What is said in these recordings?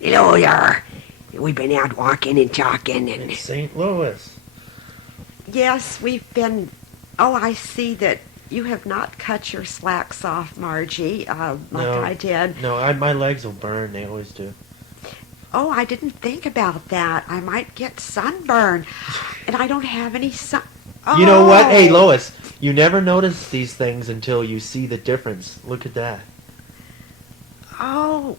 Hello there. We've been out walking and talking and... It's St. Louis. Yes, we've been... Oh, I see that you have not cut your slacks off, Margie, I did. No, my legs will burn. They always do. Oh, I didn't think about that. I might get sunburn. And I don't have any sun... Oh. You know what? Hey, Lois, you never notice these things until you see the difference. Look at that. Oh.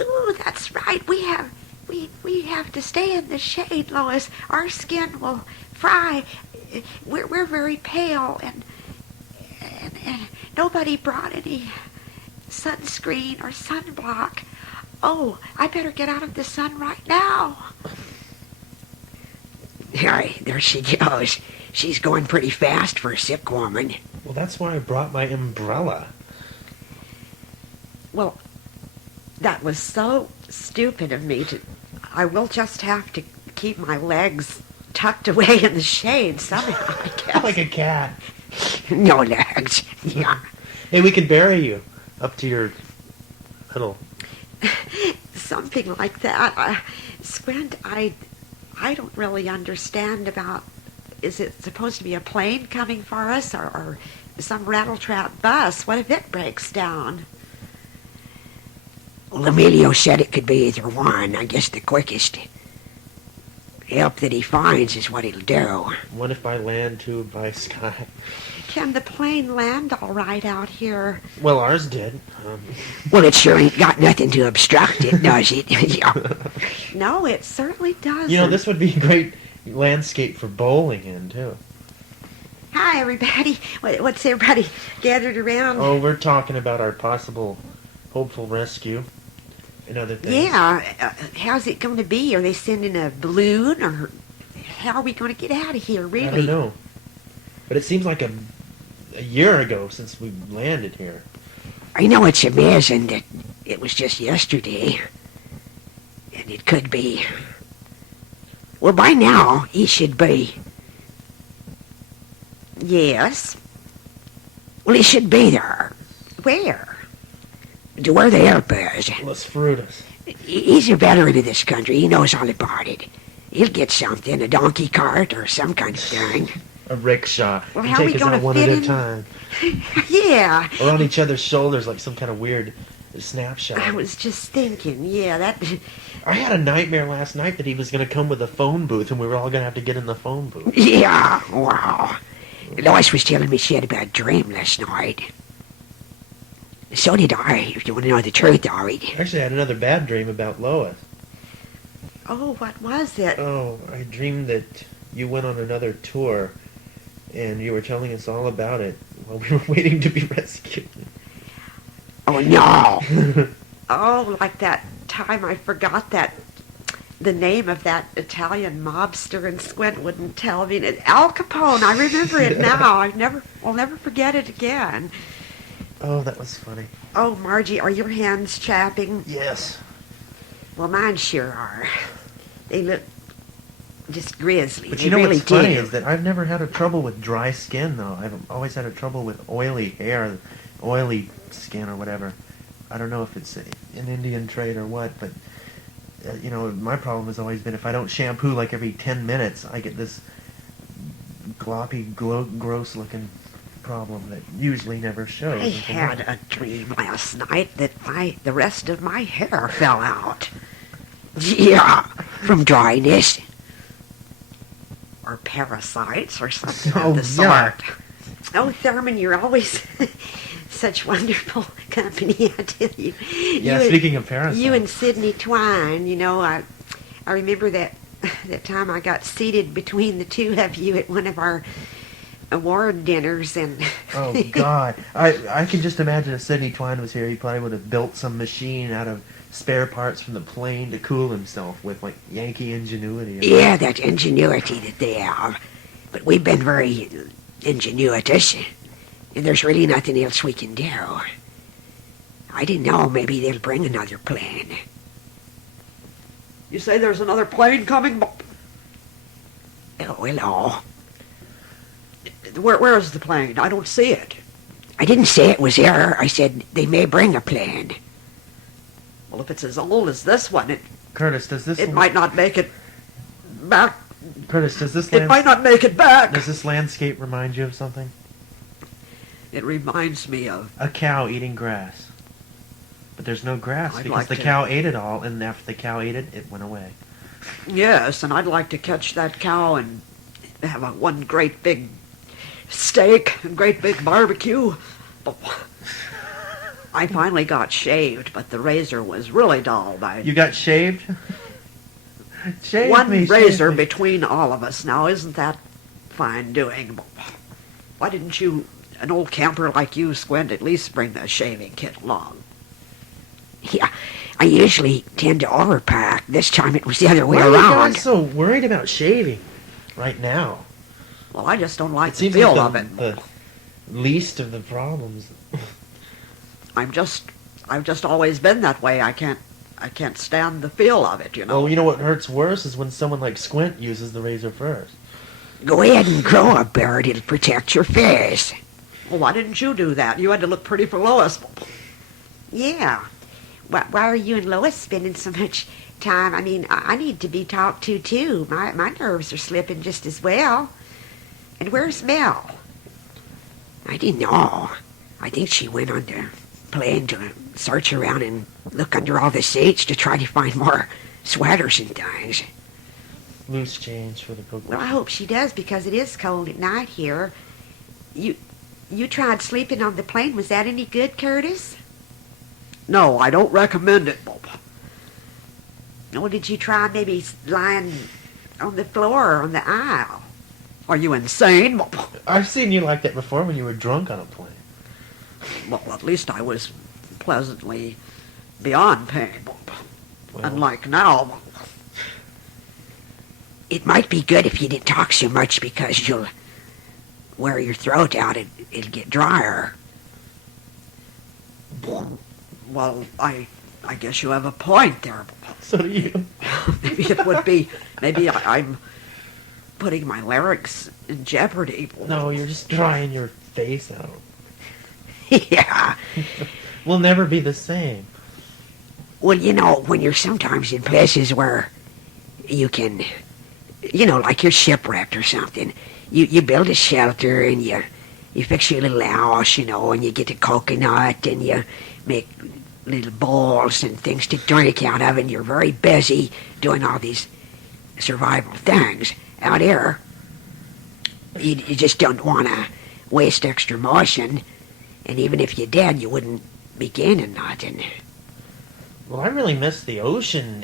Ooh, that's right. We have to stay in the shade, Lois. Our skin will fry. We're very pale, and nobody brought any sunscreen or sunblock. Oh, I better get out of the sun right now. Hey, there she goes. She's going pretty fast for a sick woman. Well, that's why I brought my umbrella. Well, that was so stupid of me to... I will just have to keep my legs tucked away in the shade somehow, I guess. Like a cat. No legs. Yeah. Hey, we could bury you up to your little... Something like that. Squint, I don't really understand about... Is it supposed to be a plane coming for us or some rattletrap bus? What if it breaks down? Well, Emilio said it could be either one. I guess the quickest help that he finds is what he'll do. One if by land, two if by sky. Can the plane land all right out here? Well, ours did. Well, it sure ain't got nothing to obstruct it, does it? Yeah. No, it certainly doesn't. You know, this would be a great landscape for bowling in, too. Hi, everybody. What's everybody gathered around? Oh, we're talking about our possible hopeful rescue and other things. Yeah. How's it going to be? Are they sending a balloon, or how are we going to get out of here, really? I don't know. But it seems like a year ago since we landed here. I know it's amazing that it was just yesterday. And it could be. Well, by now, he should be. Yes. Well, he should be there. Where? To where the help is. Las Frutas. He's a veteran of this country. He knows all about it. He'll get something, a donkey cart or some kind of thing. A rickshaw. Well, And how are we take us gonna out one fit at a in? time. Yeah. Or on each other's shoulders like some kind of weird snapshot. I was just thinking, yeah, that... I had a nightmare last night that he was going to come with a phone booth and we were all going to have to get in the phone booth. Yeah, wow. Lois was telling me she had a bad dream last night. So did I, if you want to know the truth, Ari. Actually, I had another bad dream about Lois. Oh, what was it? Oh, I dreamed that you went on another tour and you were telling us all about it while we were waiting to be rescued. Oh, no. Oh, like that time I forgot the name of that Italian mobster, and Squint wouldn't tell me. Al Capone. I remember it now. I'll never forget it again. Oh, that was funny. Oh, Margie, are your hands chapping? Yes. Well, mine sure are. They look just grisly. But they you know really what's funny do. is that I've never had a trouble with dry skin, though. I've always had a trouble with oily hair, oily skin or whatever. I don't know if it's an Indian trait or what, but, you know, my problem has always been if I don't shampoo like every 10 minutes, I get this gloppy, gross-looking problem that usually never shows. I had a dream last night that the rest of my hair fell out. Yeah, from dryness. Or parasites or something of the sort. Oh, Thurman, you're always such wonderful company, I tell you. Yeah, speaking of parasites. You and Sidney Twine, you know, I remember that time I got seated between the two of you at one of our award dinners, and... Oh, God. I can just imagine if Sidney Twine was here, he probably would have built some machine out of spare parts from the plane to cool himself with, like, Yankee ingenuity. Yeah, that ingenuity that they have. But we've been very ingenuitous, and there's really nothing else we can do. I didn't know maybe they'll bring another plane. You say there's another plane coming? Oh, hello. Where is the plane? I don't see it. I didn't say it was there. I said they may bring a plane. Well, if it's as old as this one, Curtis, does this it might not make it back. Curtis, does this It might not make it back. does this landscape remind you of something? It reminds me of. A cow eating grass. But there's no grass I'd because like the to- cow ate it all, and after the cow ate it, it went away. Yes, and I'd like to catch that cow and have one great big steak and great big barbecue. I finally got shaved, but the razor was really dull. You got shaved? Shave One me, shave razor me. between all of us. Now, isn't that fine doing? Why didn't you, an old camper like you, Squint, at least bring the shaving kit along? Yeah, I usually tend to overpack. This time it was the other way Why are you around. guys so worried about shaving right now? Well, I just don't like It the seems feel like of it. the least of the problems. I've just always been that way. I can't stand the feel of it, you know. Well, you know what hurts worse is when someone like Squint uses the razor first. Go ahead and grow a beard. It'll protect your face. Well, why didn't you do that? You had to look pretty for Lois. Yeah. Why are you and Lois spending so much time? I mean, I need to be talked to, too. My nerves are slipping just as well. And where's Mel? I didn't know. I think she went on the plane to search around and look under all the seats to try to find more sweaters and things. Loose change for the cook. Well, I hope she does, because it is cold at night here. You tried sleeping on the plane. Was that any good, Curtis? No, I don't recommend it, Bob. Or did you try maybe lying on the floor or on the aisle? Are you insane, Bob? I've seen you like that before when you were drunk on a plane. Well, at least I was pleasantly beyond pain, Bob. Well, Unlike now, Bob. It might be good if you didn't talk so much, because you'll wear your throat out. It'll get drier. Well, I guess you have a point there, Bob. so do you. Maybe it would be. Maybe I'm putting my larynx in jeopardy. No, you're just drying your face out. Yeah. We'll never be the same. Well, you know, when you're sometimes in places where you can, you know, like you're shipwrecked or something, you build a shelter and you fix your little house, you know, and you get a coconut and you make little bowls and things to drink out of, and you're very busy doing all these survival things. Out here, you just don't want to waste extra motion, and even if you did, you wouldn't be gaining nothing. Well, I really miss the ocean.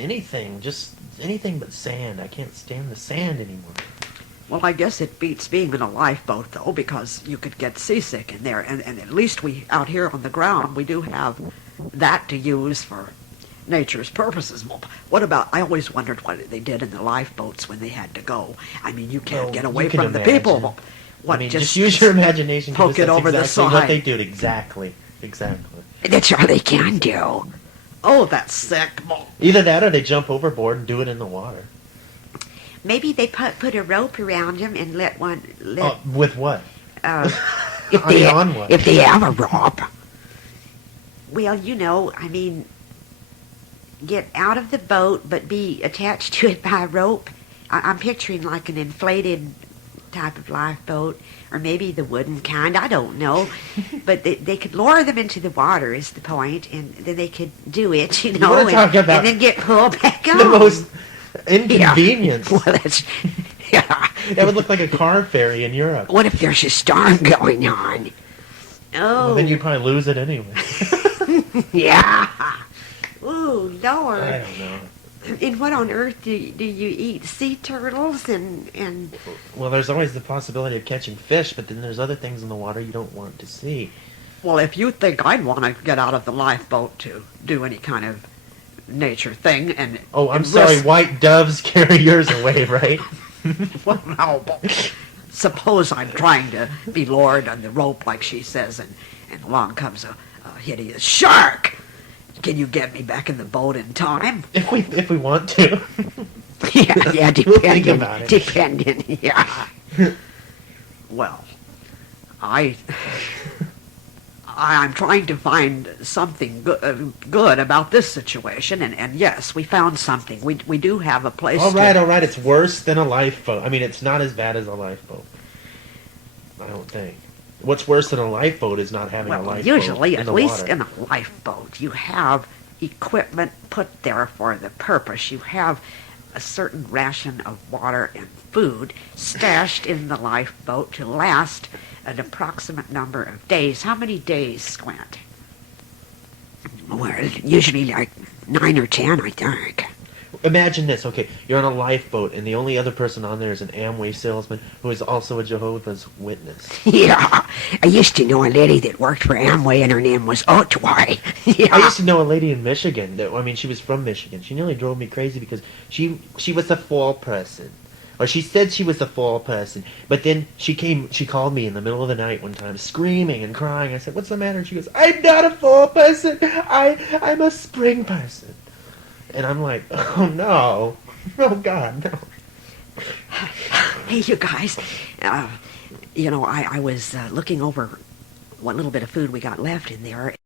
Just anything but sand. I can't stand the sand anymore. Well, I guess it beats being in a lifeboat, though, because you could get seasick in there. And at least we, out here on the ground, we do have that to use for nature's purposes. Well, what about, I always wondered what they did in the lifeboats when they had to go. I mean, you can't Well, get you away can from the imagine. people. Well, what, I mean, just use your imagination. poke because it that's over the exactly what side. they do. Exactly. That's all they can do. Oh, that's sick. Well, Either that or they jump overboard and do it in the water. Maybe they put a rope around them and let With what? if I mean, on what? if they have a rope. Well, you know, I mean, get out of the boat but be attached to it by a rope. I'm picturing like an inflated type of lifeboat, or maybe the wooden kind, I don't know. But they could lower them into the water is the point, and then they could do it, you know, wanna talk about and then get pulled back on. The most inconvenience. Well, that's, yeah. That would look like a car ferry in Europe. What if there's a storm going on? Oh, Well, then you'd probably lose it anyway. yeah. Ooh, Lord. I don't know. And what on earth do you eat? Sea turtles and Well, there's always the possibility of catching fish, but then there's other things in the water you don't want to see. well, if you think I'd want to get out of the lifeboat to do any kind of nature thing and... Oh, I'm and sorry, risk- white doves carry yours away, right? Well, no, but suppose I'm trying to be lured on the rope like she says, and along comes a hideous shark. Can you get me back in the boat in time? If we want to. yeah, We'll think about it. depending, yeah. Well, I I'm trying to find something good about this situation, and yes, we found something. We do have a place. All right. It's worse than a lifeboat. I mean, it's not as bad as a lifeboat. I don't think. What's worse than a lifeboat is not having a Well, lifeboat usually, in at the least water. in a lifeboat, you have equipment put there for the purpose. You have a certain ration of water and food stashed in the lifeboat to last an approximate number of days. How many days, Squint? Well, usually like 9 or 10, I think. Imagine this, okay, you're on a lifeboat and the only other person on there is an Amway salesman who is also a Jehovah's Witness. Yeah, I used to know a lady that worked for Amway, and her name was Otway. Yeah. I used to know a lady in Michigan that, I mean, she was from Michigan. She nearly drove me crazy because she was a fall person. Or she said she was a fall person, but then she called me in the middle of the night one time, screaming and crying. I said, "What's the matter?" And she goes, "I'm not a fall person. I'm a spring person." And I'm like, "Oh no, oh God, no." Hey, you guys, I was looking over what little bit of food we got left in there.